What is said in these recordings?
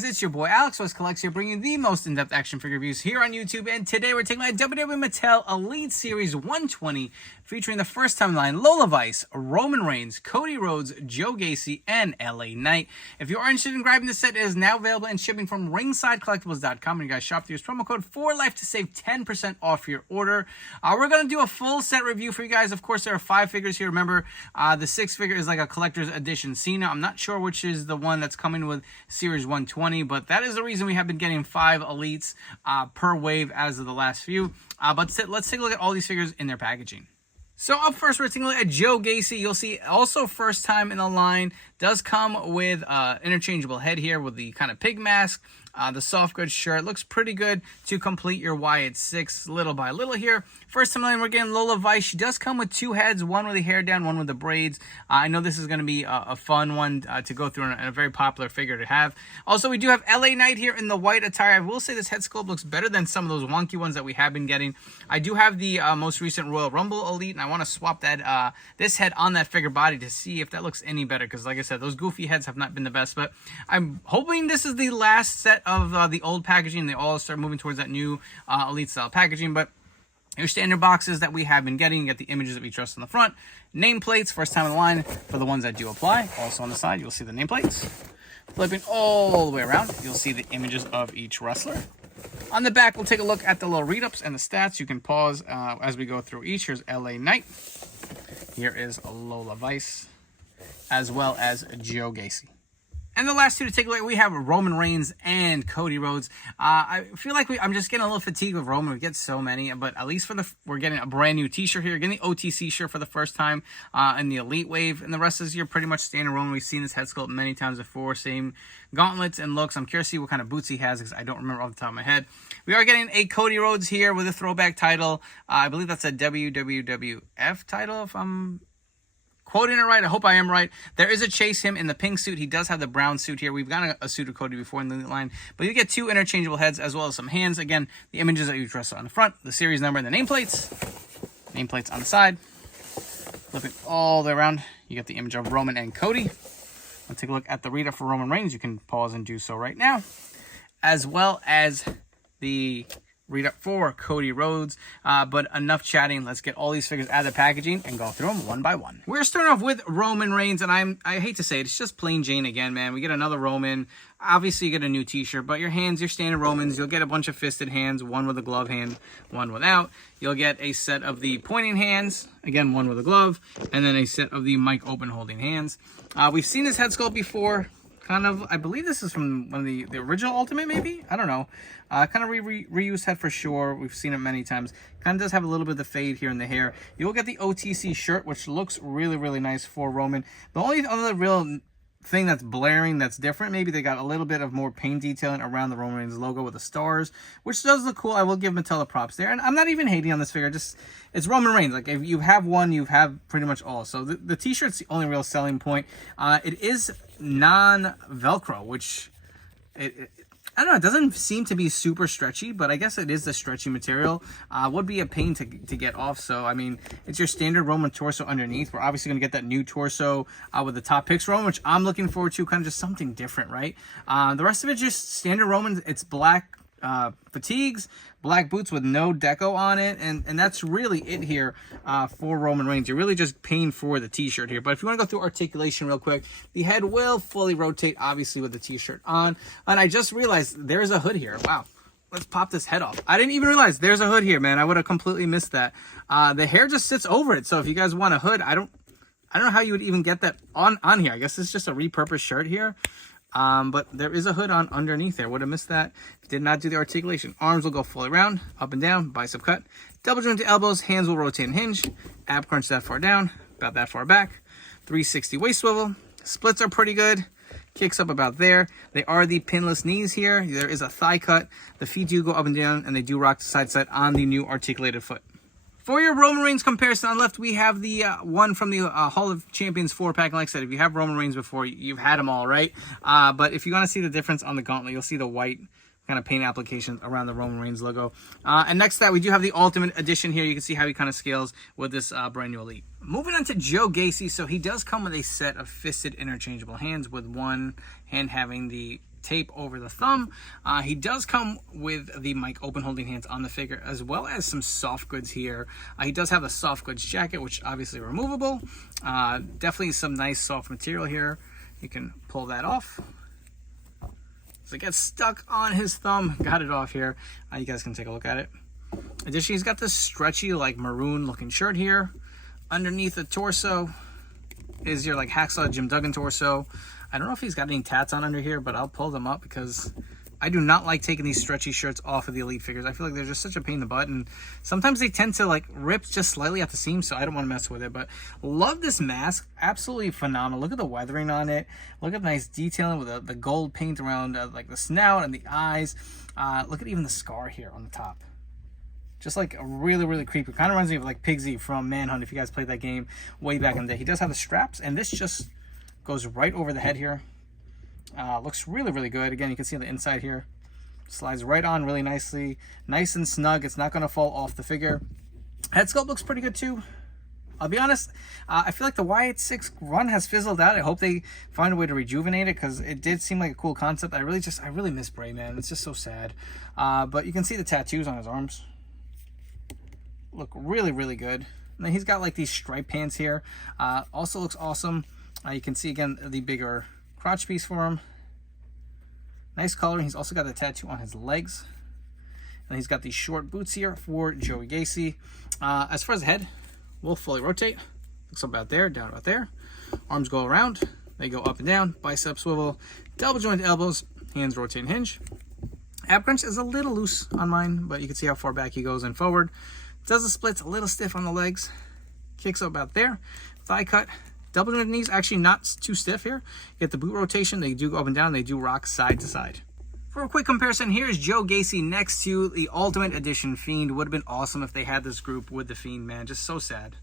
guys? It's your boy Alex West Collects here, bringing the most in-depth action figure reviews here on YouTube. And today we're taking my WWE Mattel Elite Series 120, featuring the first time line Lola Vice, Roman Reigns, Cody Rhodes, Joe Gacy, and LA Knight. If you are interested in grabbing this set, it is now available and shipping from ringsidecollectibles.com. And you guys shop to use promo code FORLIFE to save 10% off your order. We're going to do a full set review for you guys. Of course, there are 5 figures here. Remember, the 6th figure is like a collector's edition Cena. I'm not sure which is the one that's coming with Series 120, but that is the reason we have been getting 5 elites per wave as of the last few. But let's take a look at all these figures in their packaging. So up first, we're taking a look at Joe Gacy. You'll see also first time in the line, does come with interchangeable head here with the kind of pig mask. The soft goods shirt looks pretty good to complete your Wyatt 6 little by little here. First time line, we're getting Lola Vice. She does come with 2 heads, one with the hair down, one with the braids. I know this is going to be a fun one to go through and a very popular figure to have. Also, we do have LA Knight here in the white attire. I will say this head sculpt looks better than some of those wonky ones that we have been getting. I do have the most recent Royal Rumble Elite, and I want to swap that this head on that figure body to see if that looks any better, because like I said, those goofy heads have not been the best. But I'm hoping this is the last set of the old packaging. They all start moving towards that new Elite style packaging. But your standard boxes that we have been getting, you get the images of each wrestler on the front, nameplates, first time in the line for the ones that do apply. Also on the side, you'll see the nameplates. Flipping all the way around, you'll see the images of each wrestler. On the back, we'll take a look at the little read-ups and the stats. You can pause as we go through each. Here's LA Knight. Here is Lola Vice, as well as Joe Gacy. And the last two to take a look at, we have Roman Reigns and Cody Rhodes. I feel like I'm just getting a little fatigued with Roman. We get so many, but at least we're getting a brand new t-shirt here. Getting the OTC shirt for the first time in the Elite Wave. And the rest of this year, pretty much standard Roman. We've seen this head sculpt many times before. Same gauntlets and looks. I'm curious to see what kind of boots he has, because I don't remember off the top of my head. We are getting a Cody Rhodes here with a throwback title. I believe that's a WWF title, if I'm quoting it right. I hope I am right. There is a chase him in the pink suit. He does have the brown suit here. We've got a suit of Cody before in the line, but you get 2 interchangeable heads as well as some hands. Again, the images of each wrestler on the front, the series number, and the nameplates. Nameplates on the side. Flipping all the way around, you get the image of Roman and Cody. Let's take a look at the reader for Roman Reigns. You can pause and do so right now, as well as the read up for Cody Rhodes. But enough chatting. Let's get all these figures out of the packaging and go through them one by one. We're starting off with Roman Reigns, and I hate to say it, it's just plain Jane again, man. We get another Roman. Obviously, you get a new t-shirt, but your hands, your standard Romans, you'll get a bunch of fisted hands, one with a glove hand, one without. You'll get a set of the pointing hands, again, one with a glove, and then a set of the mic open holding hands. We've seen this head sculpt before. Kind of, I believe this is from one of the original Ultimate, maybe? I don't know. Kind of reused head for sure. We've seen it many times. Kind of does have a little bit of the fade here in the hair. You'll get the OTC shirt, which looks really, really nice for Roman. The only other real thing that's blaring, that's different, maybe they got a little bit of more paint detailing around the Roman Reigns logo with the stars, which does look cool. I will give Mattel the props there. And I'm not even hating on this figure. Just, it's Roman Reigns. Like, if you have one, you have pretty much all. So the t-shirt's the only real selling point. It is non-Velcro, which I don't know, it doesn't seem to be super stretchy, but I guess it is the stretchy material. Would be a pain to get off. So, I mean, it's your standard Roman torso underneath. We're obviously going to get that new torso with the top picks Roman, which I'm looking forward to, kind of just something different, right? The rest of it just standard Roman. It's black fatigues, black boots with no deco on it, and that's really it here for Roman Reigns. You're really just paying for the t-shirt here. But if you want to go through articulation real quick, the head will fully rotate, obviously, with the t-shirt on. And I just realized there's a hood here. Wow. Let's pop this head off. I didn't even realize there's a hood here, man. I would have completely missed that. The hair just sits over it. So if you guys want a hood, I don't know how you would even get that on here. I guess it's just a repurposed shirt here. But there is a hood on underneath there. Would have missed that. Did not do the articulation. Arms will go fully around, up and down, bicep cut. Double joint to elbows, hands will rotate and hinge. Ab crunch that far down, about that far back. 360 waist swivel. Splits are pretty good. Kicks up about there. They are the pinless knees here. There is a thigh cut. The feet do go up and down, and they do rock to side to side on the new articulated foot. For your Roman Reigns comparison on left, we have the one from the Hall of Champions 4-pack. Like I said, if you have Roman Reigns before, you've had them all, right? But if you want to see the difference on the gauntlet, you'll see the white kind of paint application around the Roman Reigns logo. And next to that, we do have the Ultimate Edition here. You can see how he kind of scales with this brand new Elite. Moving on to Joe Gacy. So he does come with a set of fisted interchangeable hands, with one hand having the tape over the thumb. He does come with the mic open holding hands on the figure, as well as some soft goods here. He does have a soft goods jacket, which obviously removable. Definitely some nice soft material here. You can pull that off. So it gets stuck on his thumb. Got it off here. You guys can take a look at it. Additionally, he's got this stretchy, like maroon looking shirt here. Underneath the torso is your like hacksaw Jim Duggan torso. I don't know if he's got any tats on under here, but I'll pull them up because I do not like taking these stretchy shirts off of the Elite figures. I feel like they're just such a pain in the butt, and sometimes they tend to like rip just slightly at the seams, so I don't want to mess with it. But love this mask, absolutely phenomenal. Look at the weathering on it. Look at the nice detailing with the gold paint around like the snout and the eyes. Look at even the scar here on the top. Just like a really, really creepy. Kind of reminds me of like Pigsy from Manhunt, if you guys played that game way back in the day. He does have the straps, and this just goes right over the head here. Looks really, really good. Again, you can see on the inside here. Slides right on really nicely. Nice and snug. It's not going to fall off the figure. Head sculpt looks pretty good too. I'll be honest, I feel like the Y86 run has fizzled out. I hope they find a way to rejuvenate it, because it did seem like a cool concept. I really miss Bray, man. It's just so sad. But you can see the tattoos on his arms. Look really, really good. And then he's got like these stripe pants here. Also looks awesome. You can see again the bigger crotch piece for him. Nice coloring. He's also got the tattoo on his legs. And he's got these short boots here for Joey Gacy. As far as the head, we'll fully rotate. Looks about there, down about there. Arms go around. They go up and down. Bicep swivel. Double jointed elbows. Hands rotate and hinge. Ab crunch is a little loose on mine, but you can see how far back he goes and forward. Does the splits, a little stiff on the legs. Kicks up about there. Thigh cut. Double jointed knees, actually not too stiff here. Get the boot rotation. They do go up and down. They do rock side to side. For a quick comparison, here's Joe Gacy next to the Ultimate Edition Fiend. Would have been awesome if they had this group with the Fiend, man. Just so sad.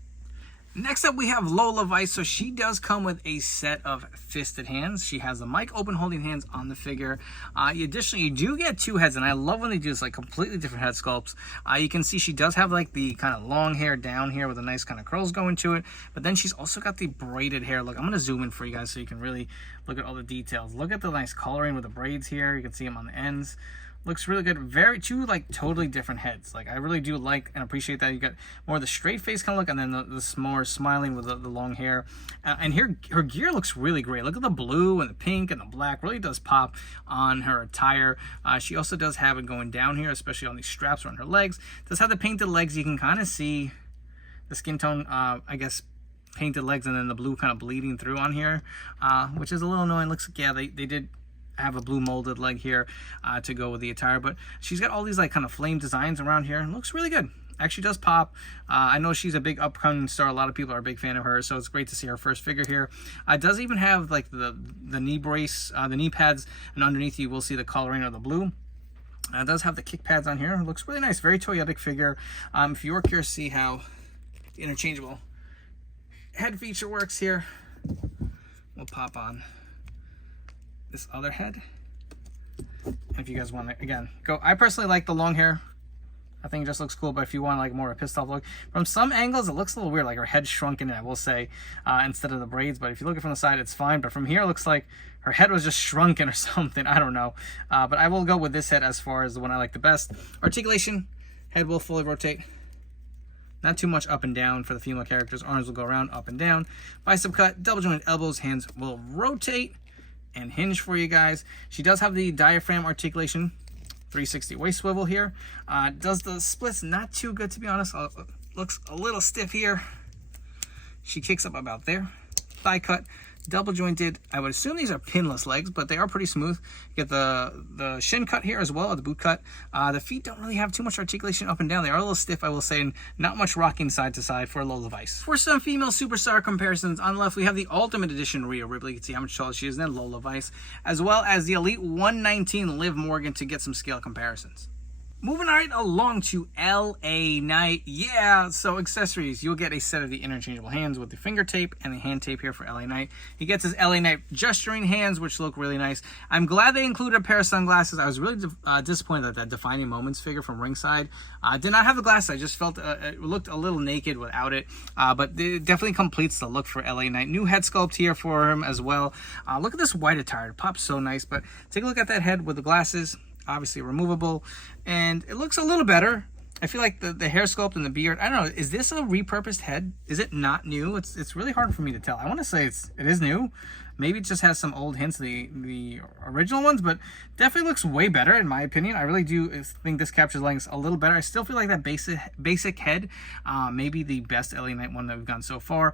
Next up, we have Lola Vice. So she does come with a set of fisted hands. She has the mic open holding hands on the figure. Additionally, you do get two heads, and I love when they do this, like completely different head sculpts. You can see she does have like the kind of long hair down here with a nice kind of curls going to it. But then she's also got the braided hair. Look, I'm going to zoom in for you guys so you can really look at all the details. Look at the nice coloring with the braids here. You can see them on the ends. Looks really good. Two like totally different heads. Like I really do like and appreciate that. You got more of the straight face kind of look, and then this more smiling with the long hair. And here her gear looks really great. Look at the blue and the pink and the black. Really does pop on her attire. She also does have it going down here, especially on these straps around her legs. Does have the painted legs. You can kind of see the skin tone, I guess, painted legs, and then the blue kind of bleeding through on here, which is a little annoying. Looks like, yeah, they did have a blue molded leg here to go with the attire, but she's got all these like kind of flame designs around here, and looks really good. Actually does pop. I know she's a big upcoming star. A lot of people are a big fan of her, so it's great to see her first figure here. It does even have like the knee brace, the knee pads, and underneath you will see the coloring of the blue. It does have the kick pads on here. It looks really nice. Very Toyetic figure. If you were curious to see how the interchangeable head feature works here, we'll pop on this other head. And if you guys want to, again, go, I personally like the long hair. I think it just looks cool, but if you want like more of a pissed off look, from some angles it looks a little weird, like her head shrunken, I will say, instead of the braids. But if you look at it from the side, it's fine. But from here, it looks like her head was just shrunken or something. I don't know. But I will go with this head as far as the one I like the best. Articulation, head will fully rotate. Not too much up and down for the female characters. Arms will go around, up and down. Bicep cut, double jointed elbows, hands will rotate and hinge for you guys. She does have the diaphragm articulation, 360 waist swivel here. Does the splits not too good, to be honest. Looks a little stiff here. She kicks up about there. Thigh cut, double jointed. I would assume these are pinless legs, but they are pretty smooth. You get the shin cut here as well, or the boot cut. The feet don't really have too much articulation up and down. They are a little stiff, I will say, and not much rocking side to side for Lola Vice. For some female superstar comparisons, on the left we have the Ultimate Edition Rhea Ripley. You can see how much taller she is, and then Lola Vice, as well as the Elite 119 Liv Morgan to get some scale comparisons. Moving right along to LA Knight. Yeah, so accessories. You'll get a set of the interchangeable hands with the finger tape and the hand tape here for LA Knight. He gets his LA Knight gesturing hands, which look really nice. I'm glad they included a pair of sunglasses. I was really disappointed that that Defining Moments figure from Ringside did not have the glasses. I just felt it looked a little naked without it. But it definitely completes the look for LA Knight. New head sculpt here for him as well. Look at this white attire. It pops so nice. But take a look at that head with the glasses. Obviously removable, and it looks a little better. I feel like the hair sculpt and the beard, I don't know, is this a repurposed head? Is it not new? It's really hard for me to tell. I want to say it is new. Maybe it just has some old hints of the original ones, but definitely looks way better in my opinion. I really do think this captures lengths a little better. I still feel like that basic head, maybe the best LA Knight one that we've gotten so far.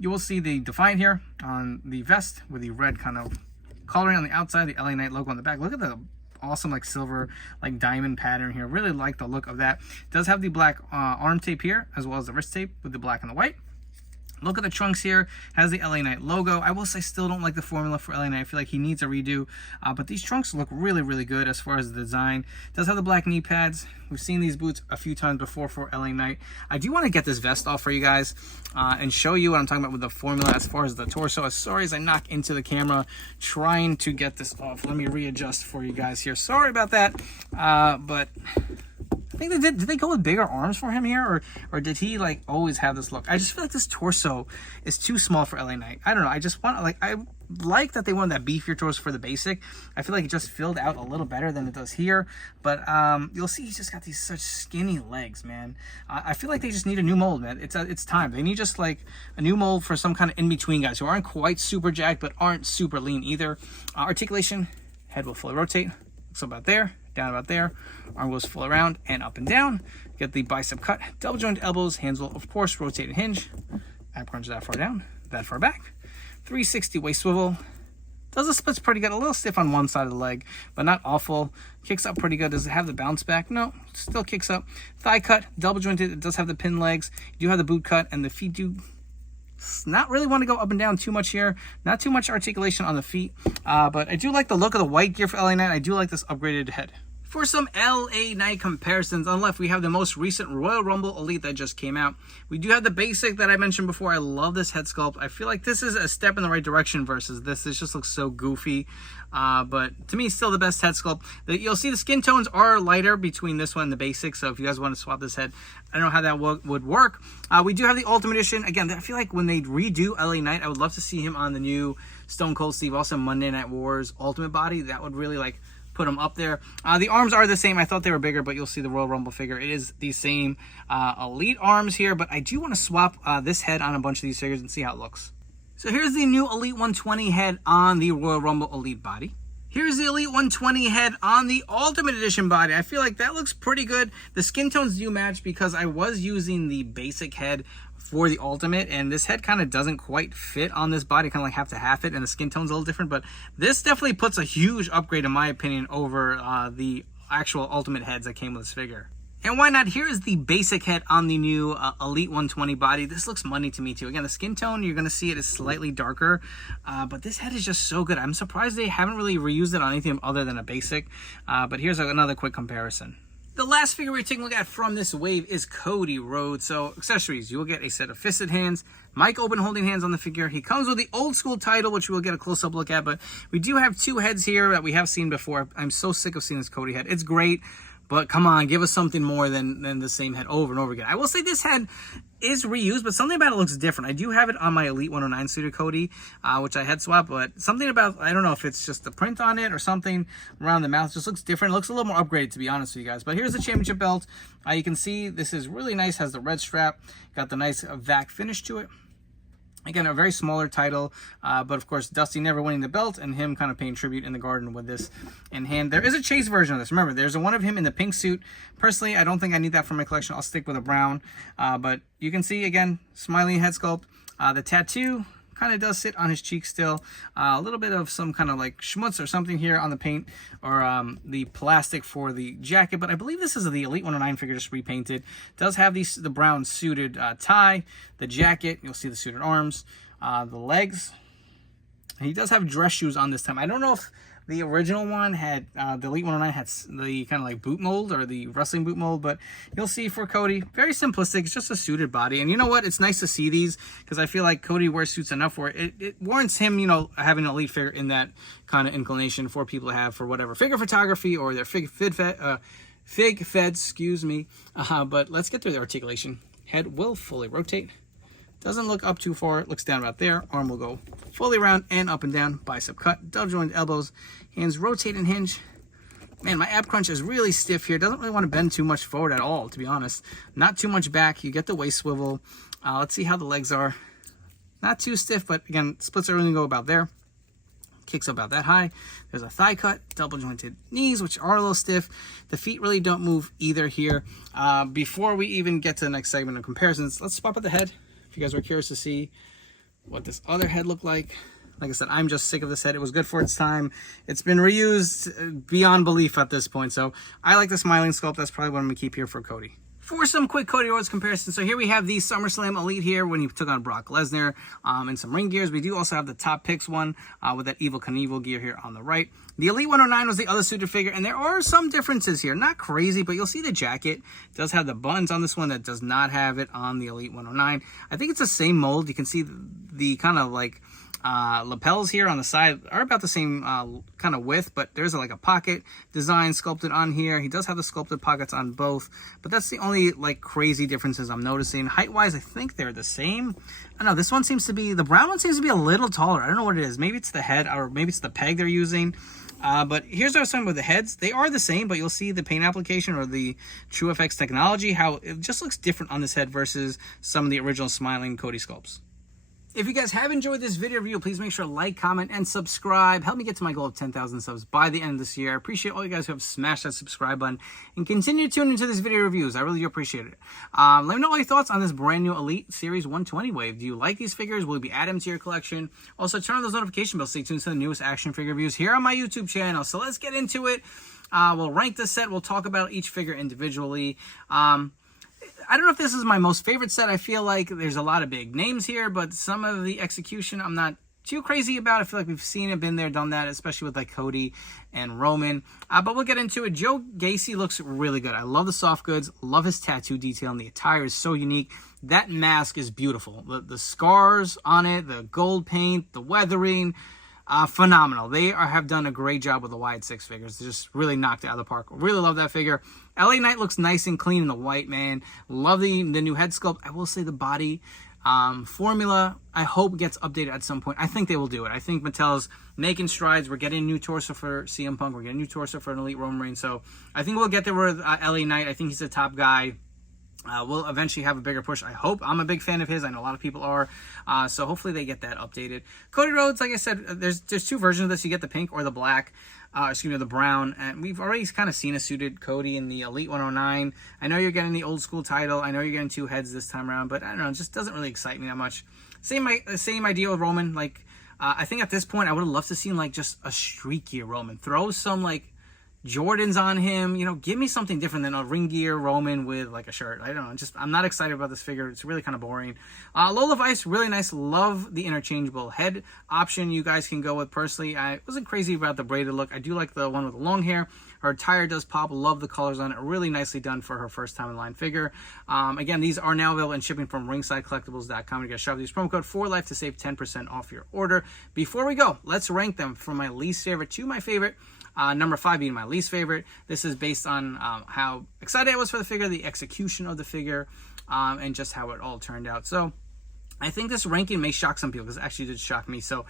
You will see the Defiant here on the vest with the red kind of coloring on the outside, the LA Knight logo on the back. Look at the awesome like silver like diamond pattern here. Really like the look of that. It does have the black arm tape here as well as the wrist tape with the black and the white. Look at the trunks here. Has the LA Knight logo. I will say still don't like the formula for LA Knight. I feel like he needs a redo. But these trunks look really, really good as far as the design. It does have the black knee pads. We've seen these boots a few times before for LA Knight. I do want to get this vest off for you guys and show you what I'm talking about with the formula as far as the torso. As sorry as I knock into the camera trying to get this off. Let me readjust for you guys here. Sorry about that. But I think did they go with bigger arms for him here, or did he like always have this look? I just feel like this torso is too small for LA Knight. I don't know. I just want I like that they wanted that beefier torso for the basic. I feel like it just filled out a little better than it does here. But you'll see he's just got these such skinny legs, man. I feel like they just need a new mold, man. It's time. They need just like a new mold for some kind of in-between guys who aren't quite super jacked but aren't super lean either. Articulation, head will fully rotate. So about there, down about there, arm goes full around and up and down. Get the bicep cut, double joint elbows, hands will of course rotate and hinge. Ab crunch that far down, that far back. 360 waist swivel. Does the splits pretty good, a little stiff on one side of the leg, but not awful. Kicks up pretty good. Does it have the bounce back? No, still kicks up. Thigh cut, double jointed. It does have the pin legs. You do have the boot cut, and the feet do not really want to go up and down too much here. Not too much articulation on the feet, but I do like the look of the white gear for LA Knight. I do like this upgraded head. For some LA Knight comparisons, on the left we have the most recent Royal Rumble Elite that just came out. We do have the basic that I mentioned before. I love this head sculpt. I feel like this is a step in the right direction versus this. This just looks so goofy. But to me, still the best head sculpt. You'll see the skin tones are lighter between this one and the basic. So if you guys want to swap this head, I don't know how that would work. We do have the Ultimate Edition. Again, I feel like when they redo LA Knight, I would love to see him on the new Stone Cold Steve Austin Monday Night Wars Ultimate body. That would really like put them up there. The arms are the same. I thought they were bigger, but you'll see the Royal Rumble figure. It is the same Elite arms here, but I do want to swap this head on a bunch of these figures and see how it looks. So here's the new Elite 120 head on the Royal Rumble Elite body. Here's the Elite 120 head on the Ultimate Edition body. I feel like that looks pretty good. The skin tones do match because I was using the basic head for the Ultimate, and this head kind of doesn't quite fit on this body, kind of like have to half it, and the skin tone's a little different, but this definitely puts a huge upgrade in my opinion over the actual Ultimate heads that came with this figure. And why not? Here is the basic head on the new Elite 120 body. This looks money to me too. Again, the skin tone, you're going to see it is slightly darker, but this head is just so good. I'm surprised they haven't really reused it on anything other than a basic, but here's another quick comparison. The last figure we're taking a look at from this wave is Cody Rhodes. So accessories, you will get a set of fisted hands, mic open holding hands on the figure. He comes with the old school title, which we'll get a close-up look at, but we do have two heads here that we have seen before. I'm so sick of seeing this Cody head. It's great, but come on, give us something more than the same head over and over again. I will say this head is reused, but something about it looks different. I do have it on my Elite 109 suited Cody, which I had swapped, but something about, I don't know if it's just the print on it or something around the mouth, just looks different. It looks a little more upgraded, to be honest with you guys. But here's the championship belt. You can see this is really nice, has the red strap, got the nice vac finish to it. Again, a very smaller title, but of course, Dusty never winning the belt and him kind of paying tribute in the garden with this in hand. There is a chase version of this. Remember, there's one of him in the pink suit. Personally, I don't think I need that for my collection. I'll stick with a brown, but you can see, again, smiling head sculpt. The tattoo kind of does sit on his cheek still. A little bit of some kind of like schmutz or something here on the paint or the plastic for the jacket, but I believe this is the Elite 109 figure just repainted. Does have the brown suited tie, the jacket, you'll see the suited arms, the legs. He does have dress shoes on this time. I don't know if The original one had, the Elite 109 had the kind of like boot mold, or the wrestling boot mold, but you'll see for Cody, very simplistic. It's just a suited body. And you know what? It's nice to see these, because I feel like Cody wears suits enough where it warrants him, you know, having an Elite figure in that kind of inclination for people to have for whatever figure photography or their fig feds, excuse me. But let's get through the articulation. Head will fully rotate. Doesn't look up too far. It looks down about there. Arm will go fully around and up and down. Bicep cut. Double jointed elbows. Hands rotate and hinge. Man, my ab crunch is really stiff here. Doesn't really want to bend too much forward at all, to be honest. Not too much back. You get the waist swivel. Let's see how the legs are. Not too stiff, but again, splits are going to go about there. Kicks about that high. There's a thigh cut, double jointed knees, which are a little stiff. The feet really don't move either here. Before we even get to the next segment of comparisons, let's swap out the head. If you guys were curious to see what this other head looked like. Like I said, I'm just sick of this head. It was good for its time. It's been reused beyond belief at this point. So I like the smiling sculpt. That's probably what I'm going to keep here for Cody. For some quick Cody Rhodes comparisons, so here we have the SummerSlam Elite here when he took on Brock Lesnar, and some ring gears. We do also have the Top Picks one with that Evil Knievel gear here on the right. The Elite 109 was the other suited figure, and there are some differences here. Not crazy, but you'll see the jacket. It does have the buttons on this one that does not have it on the Elite 109. I think it's the same mold. You can see the kind of like lapels here on the side are about the same kind of width, but there's like a pocket design sculpted on here. He does have the sculpted pockets on both, but that's the only like crazy differences I'm noticing. Height wise, I think they're the same. I don't know, this one seems to be, the brown one seems to be a little taller. I don't know what it is. Maybe it's the head, or maybe it's the peg they're using. But here's what I was talking about with the heads. They are the same, but you'll see the paint application or the TrueFX technology, how it just looks different on this head versus some of the original smiling Cody sculpts. If you guys have enjoyed this video review, please make sure to like, comment, and subscribe. Help me get to my goal of 10,000 subs by the end of this year. I appreciate all you guys who have smashed that subscribe button and continue to tune into these video reviews. I really do appreciate it. Let me know all your thoughts on this brand new Elite Series 120 wave. Do you like these figures? Will you be adding them to your collection? Also, turn on those notification bells. Stay tuned to the newest action figure reviews here on my YouTube channel. So let's get into it. We'll rank the set. We'll talk about each figure individually. I don't know if this is my most favorite set. I feel like there's a lot of big names here, but some of the execution I'm not too crazy about. I feel like we've seen it, been there, done that, especially with like Cody and Roman. But we'll get into it. Joe Gacy looks really good. I love the soft goods, love his tattoo detail, and the attire is so unique. That mask is beautiful. The scars on it, the gold paint, the weathering, phenomenal. They have done a great job with the wide six figures. They just really knocked it out of the park. Really love that figure. LA Knight looks nice and clean in the white, man. Love the new head sculpt. I will say the body formula, I hope gets updated at some point. I think they will do it. I think Mattel's making strides. We're getting a new torso for CM Punk. We're getting a new torso for an Elite Roman Reigns. So I think we'll get there with LA Knight. I think he's the top guy. We'll eventually have a bigger push. I hope. I'm a big fan of his. I know a lot of people are. So hopefully they get that updated. Cody Rhodes, like I said, there's two versions of this. You get the pink or the black. The brown. And we've already kind of seen a suited Cody in the Elite 109. I know you're getting the old school title. I know you're getting two heads this time around. But I don't know. It just doesn't really excite me that much. Same idea with Roman. Like, I think at this point, I would have loved to see like just a streakier Roman. Throw some like Jordans on him, you know, give me something different than a ring gear Roman with like a shirt. I don't know, I'm not excited about this figure. It's really kind of boring. Lola Vice, really nice. Love the interchangeable head option you guys can go with. Personally, I wasn't crazy about the braided look. I do like the one with the long hair. Her attire does pop. Love the colors on it. Really nicely done for her first time in line figure. Again, these are now available in shipping from ringsidecollectibles.com. You guys shop use promo code for life to save 10% off your order. Before we go, let's rank them from my least favorite to my favorite. Number 5 being my least favorite. This is based on how excited I was for the figure, the execution of the figure, and just how it all turned out. So I think this ranking may shock some people, because it actually did shock me. So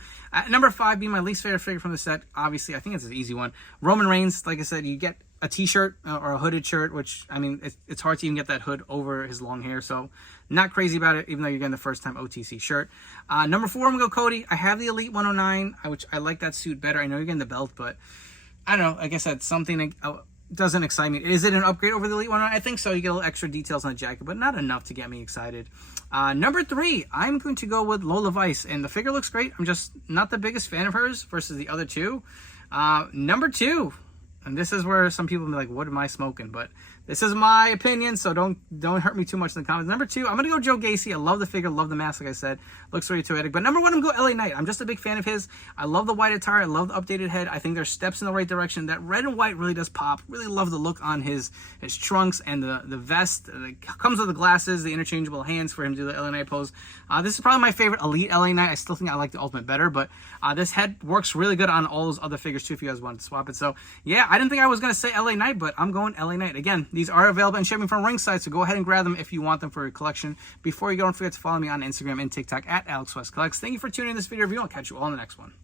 number 5 being my least favorite figure from the set. Obviously, I think it's an easy one. Roman Reigns, like I said, you get a t-shirt or a hooded shirt, which, I mean, it's hard to even get that hood over his long hair. So not crazy about it, even though you're getting the first time OTC shirt. Number 4, I'm going to go Cody. I have the Elite 109, which I like that suit better. I know you're getting the belt, but I don't know. I guess that's something that doesn't excite me. Is it an upgrade over the Elite 109? I think so. You get a little extra details on the jacket, but not enough to get me excited. Number 3, I'm going to go with Lola Vice, and the figure looks great. I'm just not the biggest fan of hers versus the other two. Number 2, and this is where some people will be like, what am I smoking? But this is my opinion, so don't hurt me too much in the comments. Number 2, I'm going to go Joe Gacy. I love the figure, love the mask, like I said. Looks very poetic. But number 1, I'm going to go LA Knight. I'm just a big fan of his. I love the white attire. I love the updated head. I think there's steps in the right direction. That red and white really does pop. Really love the look on his trunks and the vest. It comes with the glasses, the interchangeable hands for him to do the LA Knight pose. This is probably my favorite Elite LA Knight. I still think I like the Ultimate better, but this head works really good on all those other figures too if you guys wanted to swap it. So yeah, I didn't think I was going to say LA Knight, but I'm going LA Knight. Again, these are available and shipping from Ringside, so go ahead and grab them if you want them for your collection. Before you go, don't forget to follow me on Instagram and TikTok at AlexWestCollects. Thank you for tuning in this video review. I'll catch you all in the next one.